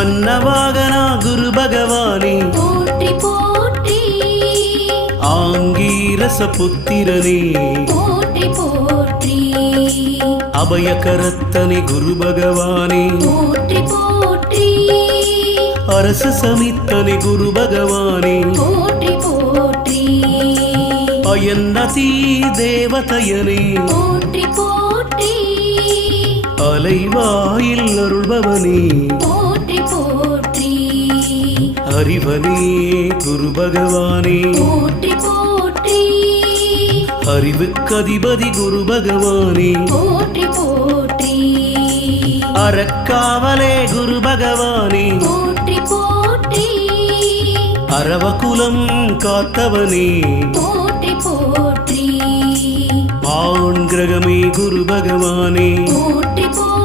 அன்னவாகனா குரு பகவானே. போற்றி போற்றி. ஆங்கீரச புத்திரனே. போற்றி போற்றி. அபயகரத்தனே குரு பகவானே. போற்றி போற்றி. அரசு சமித்தனே குரு பகவானே. போற்றி போற்றி. அயன்னதி தேவதையனே போற்றி போற்றி. அலைவாயில் அருள்பவனே. போற்றி போற்றி. அறிவனே குரு பகவானே போற்றி போற்றி. அறிவுக்கதிபதி குரு பகவானே போற்றி போற்றி. அறக்காவலே குரு பகவானே போற்றி போற்றி. அரவகுலம் காத்தவனே. போற்றி போற்றி. ஆண் கிரகமே குரு பகவானே போற்றி Oh.